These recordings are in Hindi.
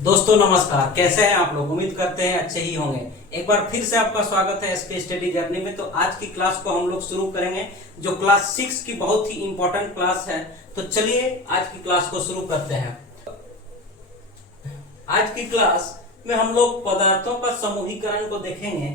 दोस्तों नमस्कार, कैसे हैं आप लोग। उम्मीद करते हैं अच्छे ही होंगे। एक बार फिर से आपका स्वागत है एसके स्टडी जर्नी में। तो आज की क्लास को हम लोग शुरू करेंगे, जो क्लास 6 की बहुत ही इंपॉर्टेंट क्लास है। तो चलिए आज की क्लास को शुरू करते हैं। आज की क्लास में हम लोग पदार्थों का समूहीकरण को देखेंगे।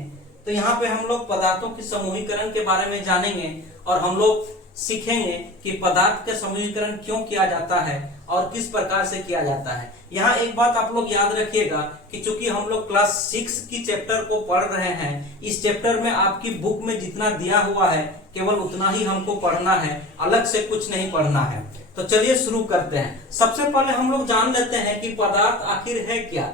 तो यहाँ पे हम लोग पदार्थों की समूहीकरण के बारे में जानेंगे और हम लोग सीखेंगे कि पदार्थ का समूहीकरण क्यों किया जाता है और किस प्रकार से किया जाता है। यहाँ एक बात आप लोग याद रखिएगा कि चूंकि हम लोग क्लास 6 की चैप्टर को पढ़ रहे हैं, इस चैप्टर में आपकी बुक में जितना दिया हुआ है केवल उतना ही हमको पढ़ना है, अलग से कुछ नहीं पढ़ना है। तो चलिए शुरू करते हैं। सबसे पहले हम लोग जान लेते हैं कि पदार्थ आखिर है क्या।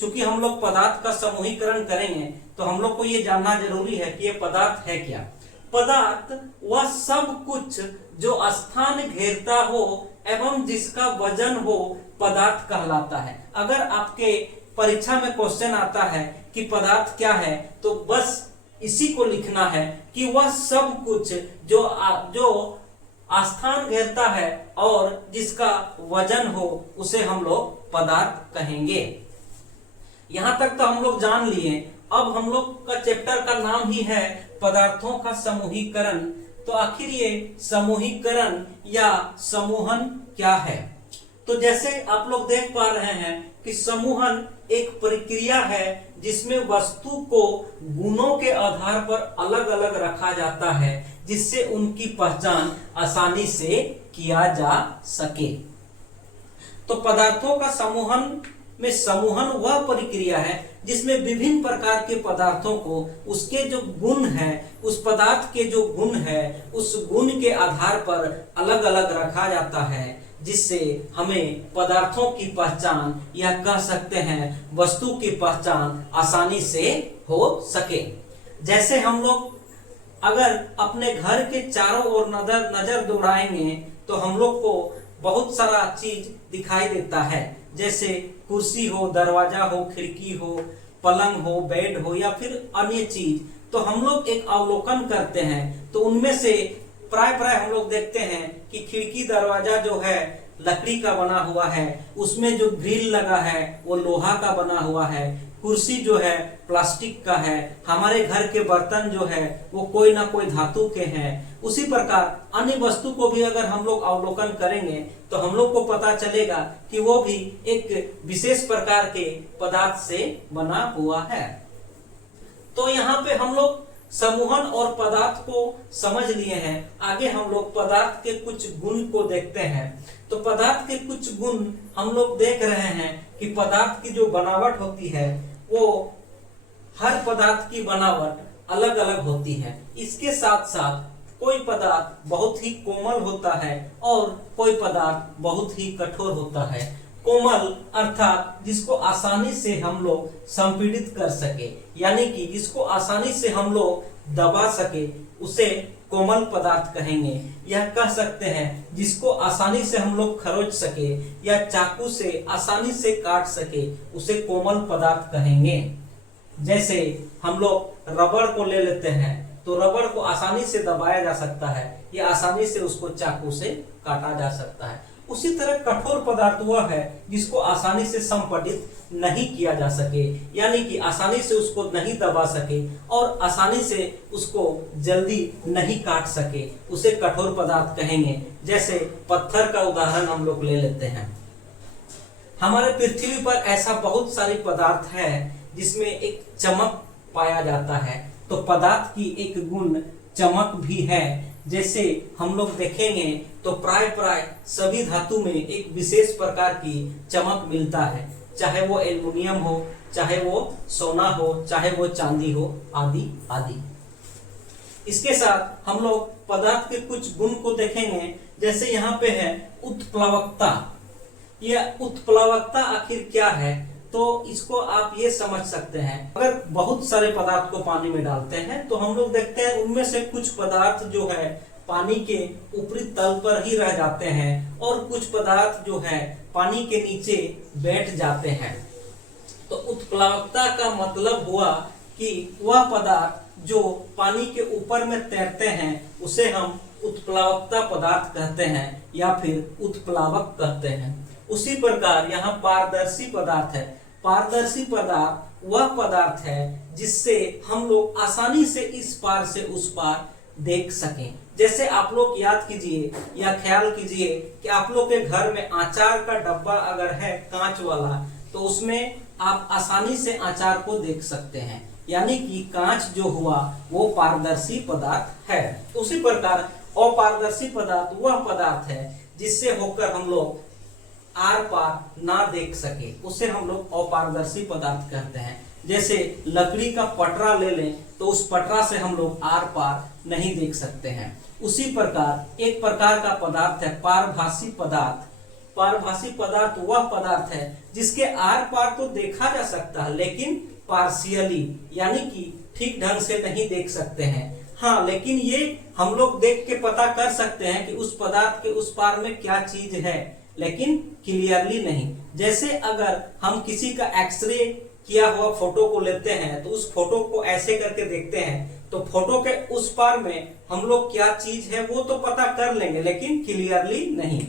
चूंकि हम लोग पदार्थ का समूहीकरण करेंगे तो हम लोग को ये जानना जरूरी है कि ये पदार्थ है क्या। पदार्थ वह सब कुछ जो स्थान घेरता हो एवं जिसका वजन हो पदार्थ कहलाता है। अगर आपके परीक्षा में क्वेश्चन आता है कि पदार्थ क्या है, तो बस इसी को लिखना है कि वह सब कुछ जो स्थान घेरता है और जिसका वजन हो उसे हम लोग पदार्थ कहेंगे। यहां तक तो हम लोग जान लिए। अब हम लोग का चैप्टर का नाम ही है पदार्थों का समूहीकरण। तो आखिर ये समूहीकरण या समूहन क्या है। तो जैसे आप लोग देख पा रहे हैं कि समूहन एक प्रक्रिया है जिसमें वस्तु को गुणों के आधार पर अलग अलग रखा जाता है, जिससे उनकी पहचान आसानी से किया जा सके। तो पदार्थों का समूहन में समूहन वह प्रक्रिया है जिसमें विभिन्न प्रकार के पदार्थों को उसके जो गुण है, उस पदार्थ के जो गुण है, उस गुण के आधार पर अलग अलग रखा जाता है, जिससे हमें पदार्थों की पहचान या कह सकते हैं वस्तु की पहचान आसानी से हो सके। जैसे हम लोग अगर अपने घर के चारों ओर नजर दौड़ाएंगे तो हम लोग को बहुत सारा चीज दिखाई देता है। जैसे कुर्सी हो, दरवाजा हो, खिड़की हो, पलंग हो, बेड हो या फिर अन्य चीज। तो हम लोग एक अवलोकन करते हैं तो उनमें से प्राय हम लोग देखते हैं कि खिड़की दरवाजा जो है लकड़ी का बना हुआ है, उसमें जो ग्रिल लगा है वो लोहा का बना हुआ है, कुर्सी जो है प्लास्टिक का है, हमारे घर के बर्तन जो है वो कोई ना कोई धातु के हैं। उसी प्रकार अन्य वस्तु को भी अगर हम लोग अवलोकन करेंगे तो हम लोग को पता चलेगा कि वो भी एक विशेष प्रकार के पदार्थ से बना हुआ है। तो यहाँ पे हम लोग समूहन और पदार्थ को समझ लिए हैं। आगे हम लोग पदार्थ के कुछ गुण को देखते हैं। तो पदार्थ के कुछ गुण हम लोग देख रहे हैं कि पदार्थ की जो बनावट होती है वो हर पदार्थ की बनावट अलग अलग होती है। इसके साथ साथ कोई पदार्थ बहुत ही कोमल होता है और कोई पदार्थ बहुत ही कठोर होता है। कोमल अर्थात जिसको आसानी से हम लोग संपीड़ित कर सके, यानी कि जिसको आसानी से हम लोग दबा सके, उसे कोमल पदार्थ कहेंगे। यह कह सकते हैं जिसको आसानी से हम लोग खरोच सके या चाकू से आसानी से काट सके, उसे कोमल पदार्थ कहेंगे। जैसे हम लोग रबड़ को ले लेते हैं तो रबड़ को आसानी से दबाया जा सकता है या आसानी से उसको चाकू से काटा जा सकता है। उसी तरह कठोर पदार्थ वह है जिसको आसानी से संपीड़ित नहीं किया जा सके, यानी कि आसानी से उसको नहीं दबा सके और आसानी से उसको जल्दी नहीं काट सके, उसे कठोर पदार्थ कहेंगे। जैसे पत्थर का उदाहरण हम लोग ले लेते हैं। हमारे पृथ्वी पर ऐसा बहुत सारे पदार्थ है जिसमें एक चमक पाया जाता है। तो पदार्थ की एक गुण चमक भी है। जैसे हम लोग देखेंगे तो प्राय सभी धातु में एक विशेष प्रकार की चमक मिलता है, चाहे वो एल्युमिनियम हो, चाहे वो सोना हो, चाहे वो चांदी हो, आदि आदि। इसके साथ हम लोग पदार्थ के कुछ गुण को देखेंगे। जैसे यहाँ पे है उत्प्लावकता। यह उत्प्लावकता आखिर क्या है, तो इसको आप ये समझ सकते हैं। अगर बहुत सारे पदार्थ को पानी में डालते हैं तो हम लोग देखते हैं उनमें से कुछ पदार्थ जो है पानी के ऊपरी तल पर ही रह जाते हैं और कुछ पदार्थ जो है पानी के नीचे बैठ जाते हैं। तो उत्प्लावकता का मतलब हुआ कि वह पदार्थ जो पानी के ऊपर में तैरते हैं उसे हम उत्प्लावकता पदार्थ कहते हैं या फिर उत्प्लावक कहते हैं। उसी प्रकार यहाँ पारदर्शी पदार्थ है। पारदर्शी पदार्थ वह पदार्थ है जिससे हम लोग आसानी से इस पार से उस पार देख सकें। जैसे आप लोग याद कीजिए या ख्याल कीजिए कि आप लोग के घर में अचार का डब्बा अगर है कांच वाला, तो उसमें आप आसानी से अचार को देख सकते हैं, यानी कि कांच जो हुआ वो पारदर्शी पदार्थ है। उसी प्रकार अपारदर्शी पदार्थ वह पदार्थ है जिससे होकर हम लोग आर पार ना देख सके, उसे हम लोग अपारदर्शी पदार्थ कहते हैं। जैसे लकड़ी का पटरा ले लें तो उस पटरा से हम लोग आर पार नहीं देख सकते हैं। उसी प्रकार एक प्रकार का पदार्थ है पारभासी पदार्थ। पारभासी पदार्थ वह पदार्थ है जिसके आर पार तो देखा जा सकता है, लेकिन पार्शियली यानी कि ठीक ढंग से नहीं देख सकते हैं। हाँ, लेकिन ये हम लोग देख के पता कर सकते हैं कि उस पदार्थ के उस पार में क्या चीज है, लेकिन क्लियरली नहीं। जैसे अगर हम किसी का एक्सरे किया हुआ फोटो को लेते हैं तो उस फोटो को ऐसे करके देखते हैं, तो फोटो के उस पार में हम लोग क्या चीज है वो तो पता कर लेंगे, लेकिन क्लियरली नहीं।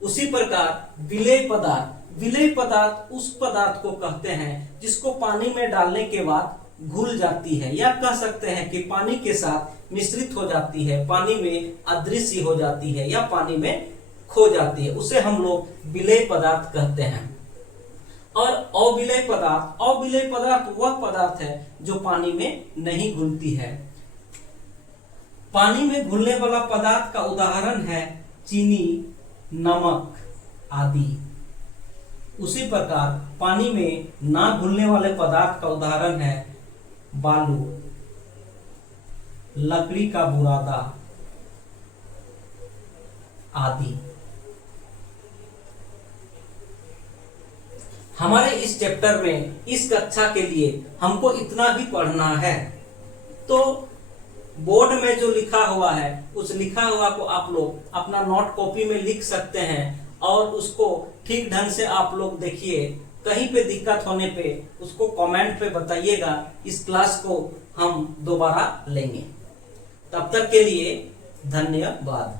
उसी प्रकार विलेय पदार्थ, विलेय पदार्थ उस पदार्थ को कहते हैं जिसको पानी में डालने के बाद घुल जाती है, या कह सकते हैं कि पानी के साथ मिश्रित हो जाती है, पानी में अदृश्य हो जाती है या पानी में खो जाती है, उसे हम लोग विलेय पदार्थ कहते हैं। और अविलेय पदार्थ, अविलेय पदार्थ वह पदार्थ है जो पानी में नहीं घुलती है। पानी में घुलने वाला पदार्थ का उदाहरण है चीनी, नमक आदि। उसी प्रकार पानी में ना घुलने वाले पदार्थ का उदाहरण है बालू, लकड़ी का बुरादा आदि। हमारे इस चैप्टर में इस कक्षा के लिए हमको इतना ही पढ़ना है। तो बोर्ड में जो लिखा हुआ है उस लिखा हुआ को आप लोग अपना नोट कॉपी में लिख सकते हैं और उसको ठीक ढंग से आप लोग देखिए। कहीं पे दिक्कत होने पे उसको कमेंट पे बताइएगा। इस क्लास को हम दोबारा लेंगे। तब तक के लिए धन्यवाद।